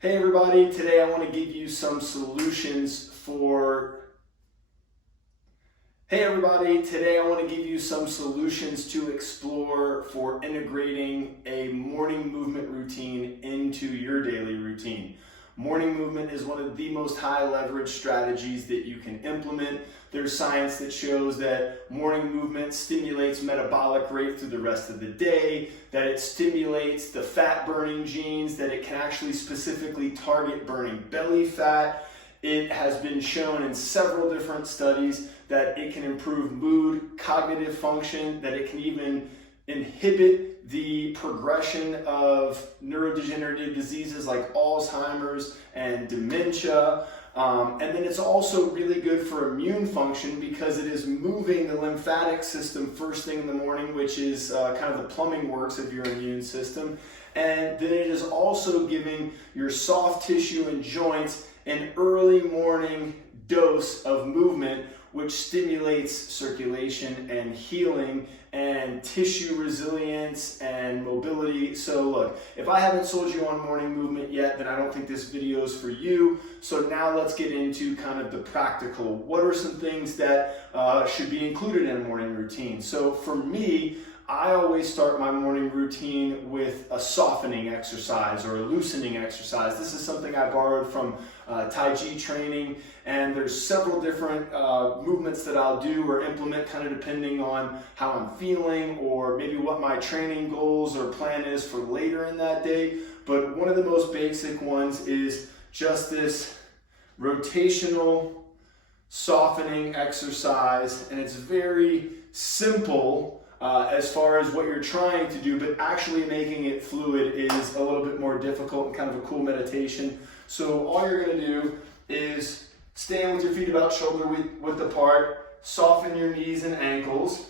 Hey everybody, today I want to give you some solutions for to explore for integrating a morning movement routine into your daily routine. Morning movement is one of the most high leverage strategies that you can implement. There's science that shows that morning movement stimulates metabolic rate through the rest of the day, that it stimulates the fat burning genes, that it can actually specifically target burning belly fat. It has been shown in several different studies that it can improve mood, cognitive function, that it can even inhibit the progression of neurodegenerative diseases like Alzheimer's and dementia. And then it's also really good for immune function because it is moving the lymphatic system first thing in the morning, which is kind of the plumbing works of your immune system. And then it is also giving your soft tissue and joints an early morning dose of movement, which stimulates circulation and healing and tissue resilience and mobility. So look, if I haven't sold you on morning movement yet, then I don't think this video is for you. So now let's get into kind of the practical. What are some things that should be included in a morning routine? So for me, I always start my morning routine with a softening exercise or a loosening exercise. This is something I borrowed from Tai Chi training, and there's several different movements that I'll do or implement kind of depending on how I'm feeling or maybe what my training goals or plan is for later in that day. But one of the most basic ones is just this rotational softening exercise, and it's very simple as far as what you're trying to do, but actually making it fluid is a little bit more difficult and kind of a cool meditation. So all you're going to do is stand with your feet about shoulder width apart, soften your knees and ankles,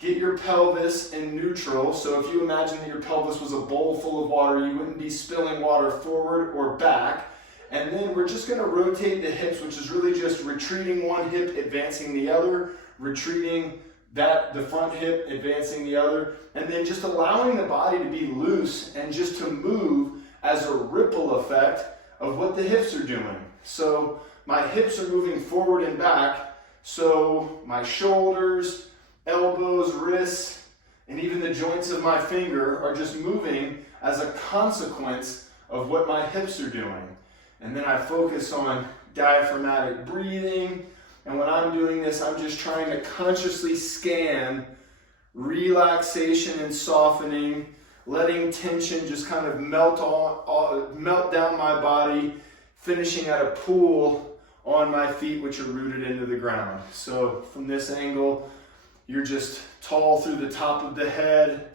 get your pelvis in neutral. So if you imagine that your pelvis was a bowl full of water, you wouldn't be spilling water forward or back. And then we're just going to rotate the hips, which is really just retreating one hip, advancing the other, retreating the front hip, advancing the other, and then just allowing the body to be loose and just to move as a ripple effect of what the hips are doing. So my hips are moving forward and back, so my shoulders, elbows, wrists, and even the joints of my finger are just moving as a consequence of what my hips are doing. And then I focus on diaphragmatic breathing. And when I'm doing this, I'm just trying to consciously scan relaxation and softening, letting tension just kind of melt down my body, finishing at a pool on my feet, which are rooted into the ground. So from this angle, you're just tall through the top of the head,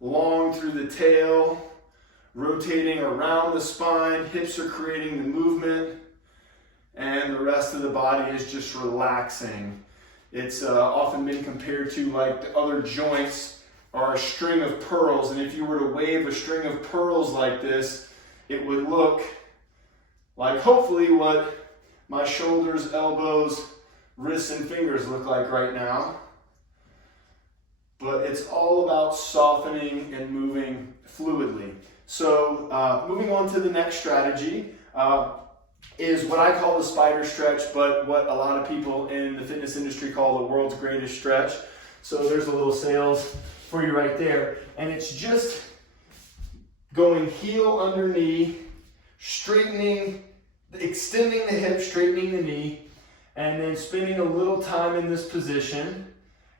long through the tail, rotating around the spine, hips are creating the movement, and the rest of the body is just relaxing. It's often been compared to like the other joints are a string of pearls, and if you were to wave a string of pearls like this, it would look like hopefully what my shoulders, elbows, wrists, and fingers look like right now. But it's all about softening and moving fluidly. So moving on to the next strategy, is what I call the spider stretch, but what a lot of people in the fitness industry call the world's greatest stretch. So there's a little sales for you right there. And it's just going heel under knee, straightening, extending the hip, straightening the knee, and then spending a little time in this position.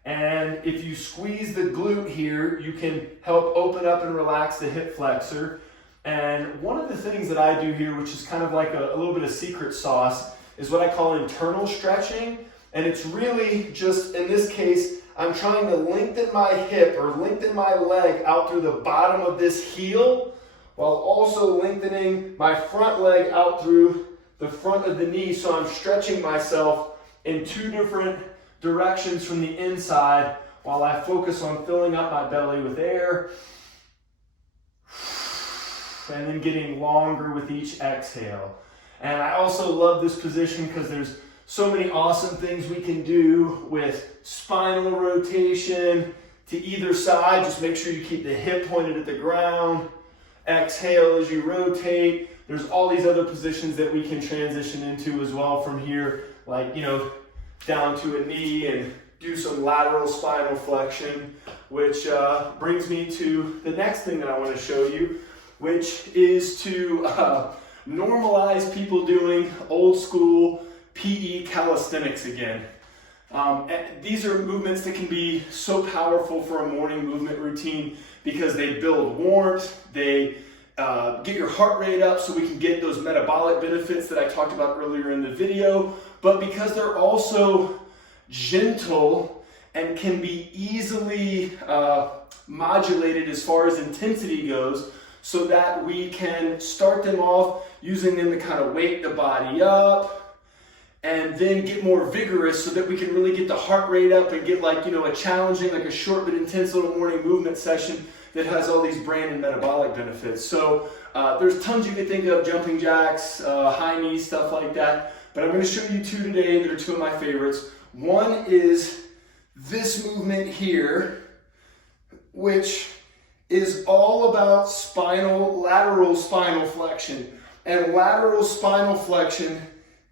And if you squeeze the glute here, you can help open up and relax the hip flexor. And one of the things that I do here, which is kind of like a little bit of secret sauce, is what I call internal stretching. And it's really just, in this case, I'm trying to lengthen my hip or lengthen my leg out through the bottom of this heel, while also lengthening my front leg out through the front of the knee. So I'm stretching myself in two different directions from the inside while I focus on filling up my belly with air. And then getting longer with each exhale. And I also love this position because there's so many awesome things we can do with spinal rotation to either side. Just make sure you keep the hip pointed at the ground. Exhale as you rotate. There's all these other positions that we can transition into as well from here, like, down to a knee and do some lateral spinal flexion, which brings me to the next thing that I want to show you, which is to normalize people doing old school PE calisthenics again. These are movements that can be so powerful for a morning movement routine because they build warmth, they get your heart rate up so we can get those metabolic benefits that I talked about earlier in the video, but because they're also gentle and can be easily modulated as far as intensity goes, so that we can start them off using them to kind of wake the body up and then get more vigorous so that we can really get the heart rate up and get a challenging, a short but intense little morning movement session that has all these brain and metabolic benefits. So there's tons you could think of, jumping jacks, high knees, stuff like that. But I'm gonna show you two today that are two of my favorites. One is this movement here, which is all about lateral spinal flexion. And lateral spinal flexion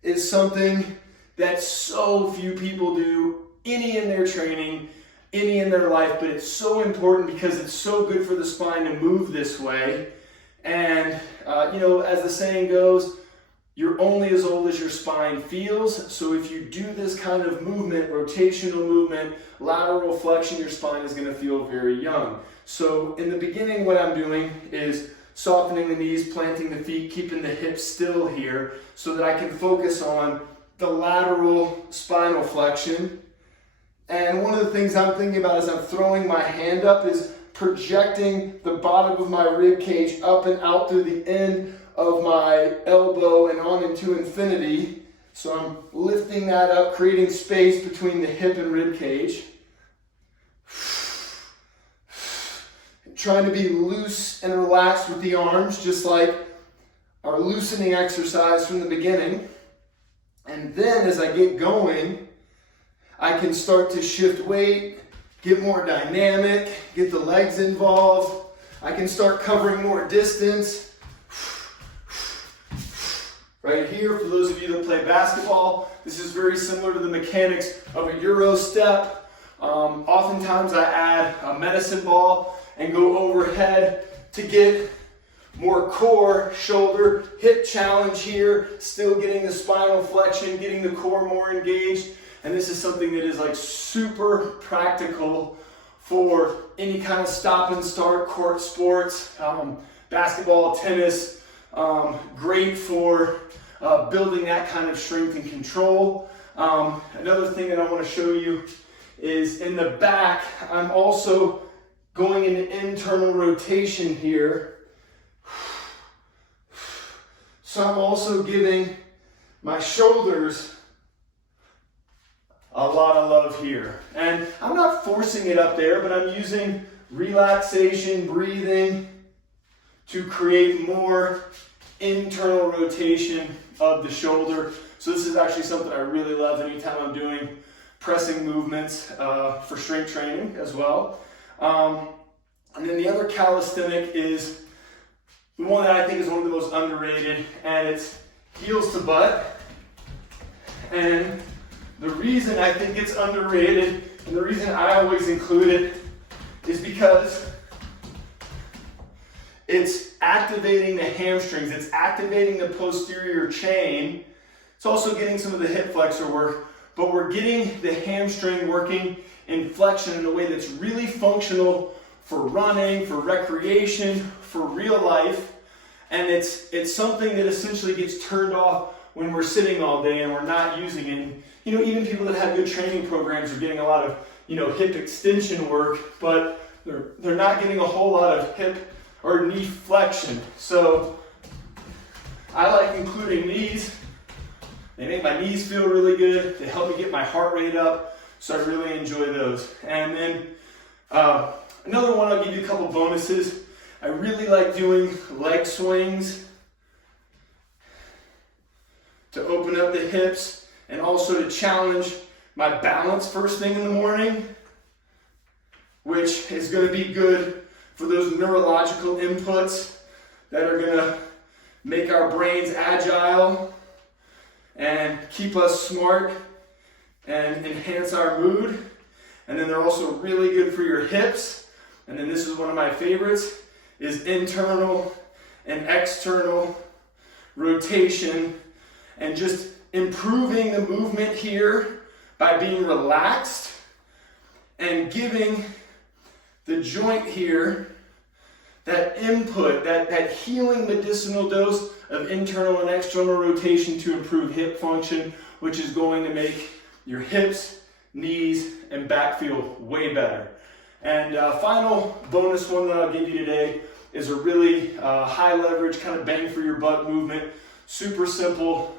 is something that so few people do, any in their training, any in their life, but it's so important because it's so good for the spine to move this way. And, as the saying goes, you're only as old as your spine feels. So if you do this kind of movement, rotational movement, lateral flexion, your spine is gonna feel very young. So in the beginning, what I'm doing is softening the knees, planting the feet, keeping the hips still here so that I can focus on the lateral spinal flexion. And one of the things I'm thinking about as I'm throwing my hand up is projecting the bottom of my rib cage up and out through the end of my elbow and on into infinity. So I'm lifting that up, creating space between the hip and rib cage. Trying to be loose and relaxed with the arms, just like our loosening exercise from the beginning. And then as I get going, I can start to shift weight, get more dynamic, get the legs involved. I can start covering more distance. Right here, for those of you that play basketball, this is very similar to the mechanics of a Euro step. Oftentimes I add a medicine ball and go overhead to get more core, shoulder, hip challenge here, still getting the spinal flexion, getting the core more engaged. And this is something that is super practical for any kind of stop and start court sports, basketball, tennis, great for building that kind of strength and control. Another thing that I want to show you is in the back, I'm also going into internal rotation here. So I'm also giving my shoulders a lot of love here. And I'm not forcing it up there, but I'm using relaxation, breathing to create more internal rotation of the shoulder. So this is actually something I really love anytime I'm doing pressing movements for strength training as well. And then the other calisthenic is the one that I think is one of the most underrated, and it's heels to butt. And the reason I think it's underrated, and the reason I always include it, is because it's activating the hamstrings, it's activating the posterior chain. It's also getting some of the hip flexor work, but we're getting the hamstring working in flexion in a way that's really functional for running, for recreation, for real life. And it's something that essentially gets turned off when we're sitting all day and we're not using it. Even people that have good training programs are getting a lot of, hip extension work, but they're not getting a whole lot of hip or knee flexion. So I like including these. They make my knees feel really good. They help me get my heart rate up. So I really enjoy those. And then another one, I'll give you a couple bonuses. I really like doing leg swings to open up the hips and also to challenge my balance first thing in the morning, which is going to be good for those neurological inputs that are gonna make our brains agile and keep us smart and enhance our mood. And then they're also really good for your hips. And then this is one of my favorites, is internal and external rotation, and just improving the movement here by being relaxed and giving the joint here that input, that healing medicinal dose of internal and external rotation to improve hip function, which is going to make your hips, knees, and back feel way better. And final bonus one that I'll give you today is a really high leverage, kind of bang for your buck movement. Super simple.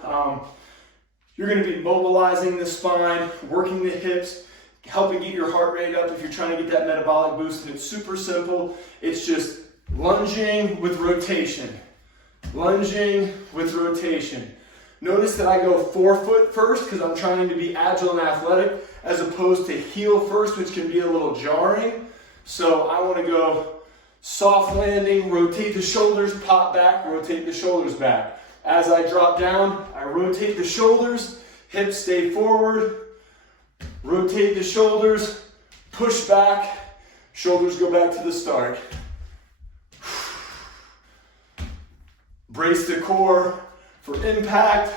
You're going to be mobilizing the spine, working the hips, helping get your heart rate up if you're trying to get that metabolic boost. And it's super simple. It's just lunging with rotation. Lunging with rotation. Notice that I go forefoot first because I'm trying to be agile and athletic, as opposed to heel first, which can be a little jarring. So I want to go soft landing, rotate the shoulders, pop back, rotate the shoulders back. As I drop down, I rotate the shoulders, hips stay forward, rotate the shoulders, push back, shoulders go back to the start. Brace the core for impact.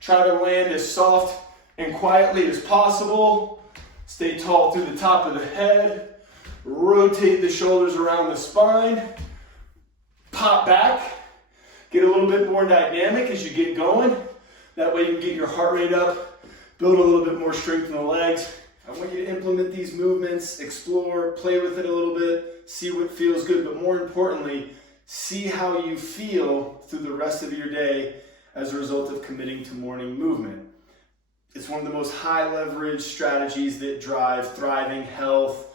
Try to land as soft and quietly as possible. Stay tall through the top of the head. Rotate the shoulders around the spine. Pop back. Get a little bit more dynamic as you get going. That way you can get your heart rate up, build a little bit more strength in the legs. I want you to implement these movements, explore, play with it a little bit, see what feels good, but more importantly, see how you feel through the rest of your day as a result of committing to morning movement. It's one of the most high leverage strategies that drive thriving health,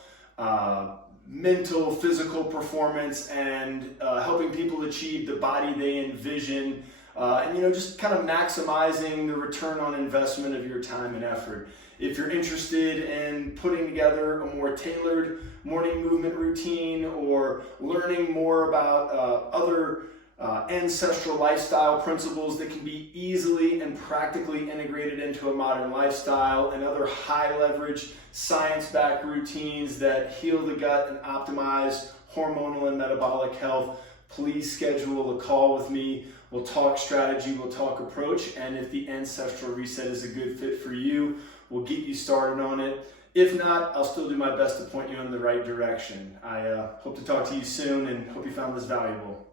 mental, physical performance, and helping people achieve the body they envision, and just kind of maximizing the return on investment of your time and effort. If you're interested in putting together a more tailored morning movement routine, or learning more about other ancestral lifestyle principles that can be easily and practically integrated into a modern lifestyle, and other high leverage science-backed routines that heal the gut and optimize hormonal and metabolic health, please schedule a call with me. We'll talk strategy, we'll talk approach, and if the ancestral reset is a good fit for you, we'll get you started on it. If not, I'll still do my best to point you in the right direction. I hope to talk to you soon and hope you found this valuable.